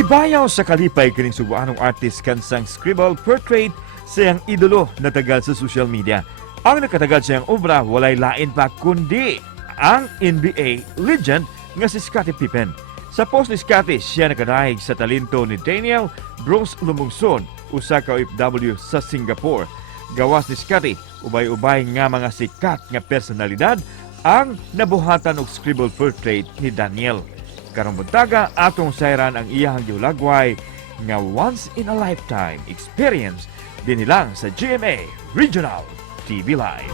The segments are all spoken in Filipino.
Gibayaw sa kalipay kining Subuanong artist kansang scribble portrait sa iyang idolo na tagal sa social media. Ang nakatagal sa iyang obra walay lain pa kundi ang NBA legend nga si Scottie Pippen. Sa post ni Scottie, siya nakadahig sa talento ni Daniel Bruce Lumungson, usa ka OFW sa Singapore. Gawas ni Scottie, ubay-ubay nga mga sikat nga personalidad ang nabuhatan og scribble portrait ni Daniel. Karong buntaga atong sayran ang iyahang giulagway nga once in a lifetime experience din nilang sa GMA Regional TV Live.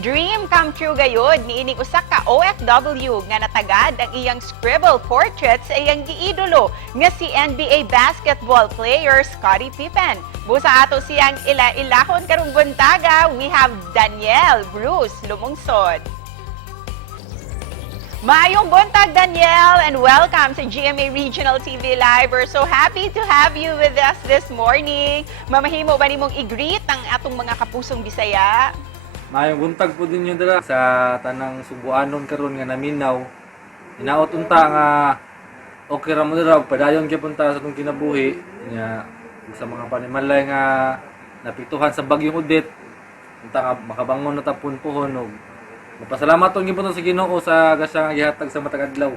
Dream come true gayod ni ining usa ka OFW nga natagad ang iyang scribble portrait sa iyang giidolo nga si NBA basketball player Scottie Pippen. Busa ato siyang ila-ilahon karong buntaga, we have Daniel Bruce Lumungson. Maayong buntag, Daniel, and welcome sa GMA Regional TV Live. We're so happy to have you with us this morning. Mamahimo ba nimong i-greet ang atong mga kapusong Bisaya? Maayong buntag po din yun dira sa tanang Subuanon karon nga naminaw. Inaot unta nga okay ra mo dira padayon kay punta sa atong kinabuhi nya sa mga panimalay nga napituhan sa bagyong Odette. Unta nga makabangon na tapon pohon og mapasalamat tong gipon sa Ginoo sa gasang gihatag sa matag adlaw.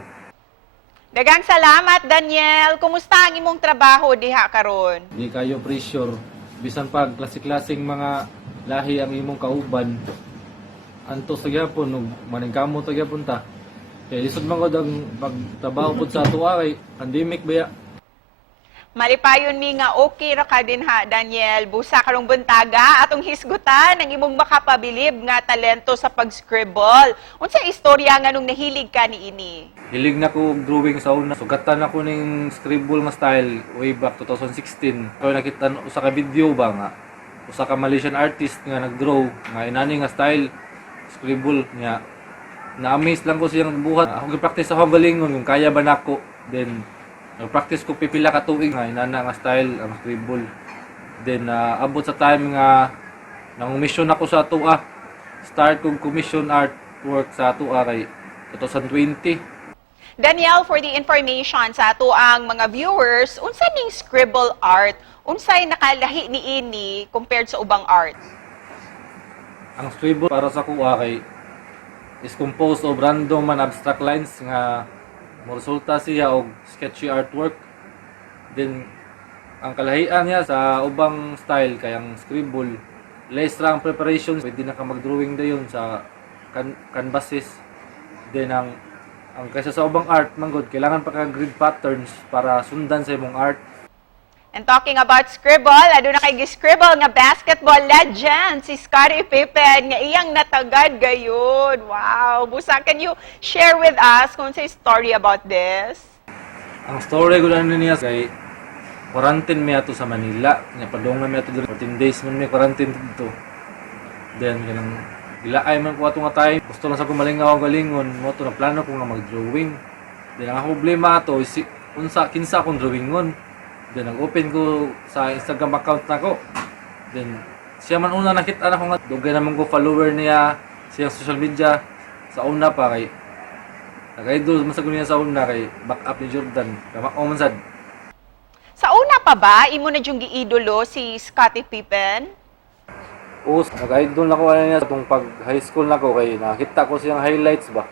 Daghang salamat, Daniel. Kumusta ang imong trabaho diha karon? Di kayo pressure bisan pag klase-klaseng mga lahi ang imong kauban. Anto sa gyapon og maningkamot sa gyapon ta. Kay lisod man gud ang pagtrabaho pud sa atoa kay pandemic baya. Malipayon mi nga okay ra ka din ha, Daniel. Busa karong buntaga atong hisgutan ang imong makapabilib nga talento sa pag-scribble. Unsa istorya nga nung nahilig ka niini? Hilig na ko og drawing sa una. Sugatan ako ning scribble nga style way back 2016. Kaya nakita usa ka video ba nga usa ka Malaysian artist nga nagdraw nga inani nga style scribble niya. Na-amaze lang ko siyang buhat. Ako gi-practice ako galingon kung kaya ba nako. Then nag-practice ko pipila ka tuig nga inana nga style ang scribble. Then abot sa time nga nang mission ako sa atoa. Start kong commission artwork sa atoa kay 2020. Daniel, for the information sa ato ang mga viewers, unsa ning scribble art? Unsay nakalahi niini compared sa ubang art? Ang scribble para sa kuha kay is composed of random and abstract lines nga resulta siya og sketchy artwork. Then ang kalahian niya sa ubang style kay ang scribble less ra ang preparations, pwede na ka mag-drawing dayon sa canvases. Then ang kaysa sa ubang art manggod kailangan pa ka grid patterns para sundan sa imong art. And talking about scribble, aduna kay gi-scribble nga basketball legend si Scottie Pippen nga iyang natagad gayud. Wow! Busa, can you share with us kung sa story about this? Ang story ko lang niya kay quarantine mi ato sa Manila. Nya padong mi ato 14 days man mi quarantine dito. Then kanang gilaay man ko ato nga time. Gusto lang sa kumalingaw og galingon, mo to na plano ko nga mag-drawing. Then ang problema ato is kinsa akong drawingon. Then nag-open ko sa Instagram account nako. Then siya man una nakita na ko nga dugay naman ko follower niya sa social media sa una pa kay nag-idol man sa niya sa una kay back up ni Jordan. Kama ko man sad. Sa una pa ba, imo na yung giidolo si Scottie Pippen? Oo, nag-idol na ko niya itong pag high school na ko kay nakita ko siyang highlights ba.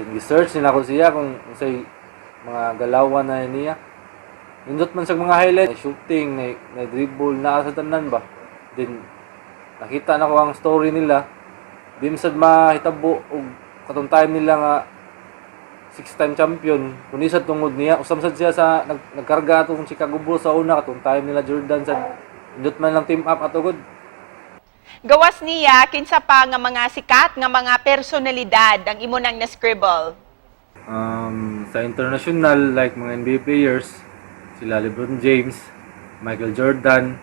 Then research nila ko siya kung say mga galawan na niya. Nindot man sa mga highlights, shooting, na dribble, na sa tanan ba. Then nakita na ko ang story nila. Di man sad mahitabo og katong time nila nga 6-time champion. Kundi sa tungod niya, usam sad siya sa nagkarga atong Chicago Bulls sa una katong time nila Jordan sad. Nindot man lang team up ato gud. Gawas niya, kinsa pa nga mga sikat nga mga personalidad ang imo nang na-scribble? Sa international, like mga NBA players, sila LeBron James, Michael Jordan,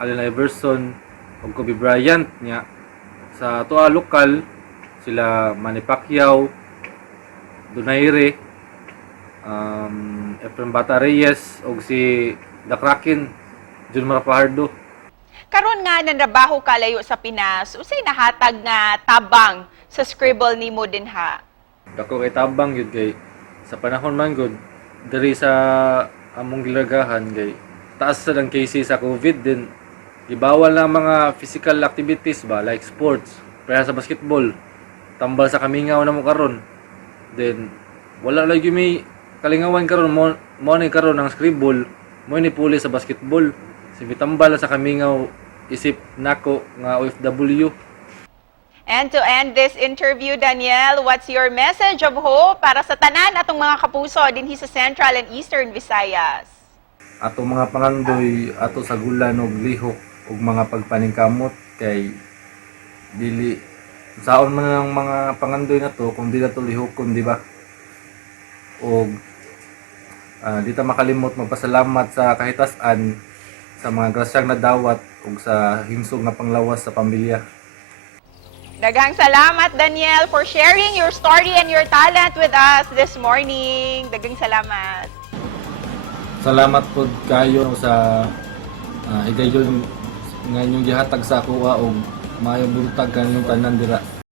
Allen Iverson, ug Kobe Bryant niya. Sa atoa lokal, sila Manny Pacquiao, Donaire, Efren Bata Reyes, ug si The Kraken, Jun Marapajardo. Karon nga nanrabaho ka layo sa Pinas, unsay nahatag nga tabang sa scribble nimo dinha? Dako kay tabang yun kay sa panahon man gud diri sa among gilagahan kay taas sa lang cases sa COVID din gibawal na ang mga physical activities ba like sports, kaya sa basketball tambal sa kamingaw na mo karon. Then wala lagi may kalingawan karon mo ni karon ang scribble mo ni puli sa basketball. Si bitambal sa kamingaw isip nako nga OFW. And to end this interview, Daniel, what's your message of hope para sa tanan atong mga kapuso dinhi sa Central and Eastern Visayas? Ato mga pangandoy ato sa gulan og lihok ug mga pagpaningkamot kay dili saon man ang mga pangandoy na to kung dili to lihokon, di ba? Og di ta makalimot magpasalamat sa kahitasan sa mga grasyang nadawat ug sa hinsog nga panglawas sa pamilya. Daghang salamat, Daniel, for sharing your story and your talent with us this morning. Daghang salamat. Salamat po kayo sa higayon nga inyong gihatag sa ako og maayong buntag kanyong tanan dira.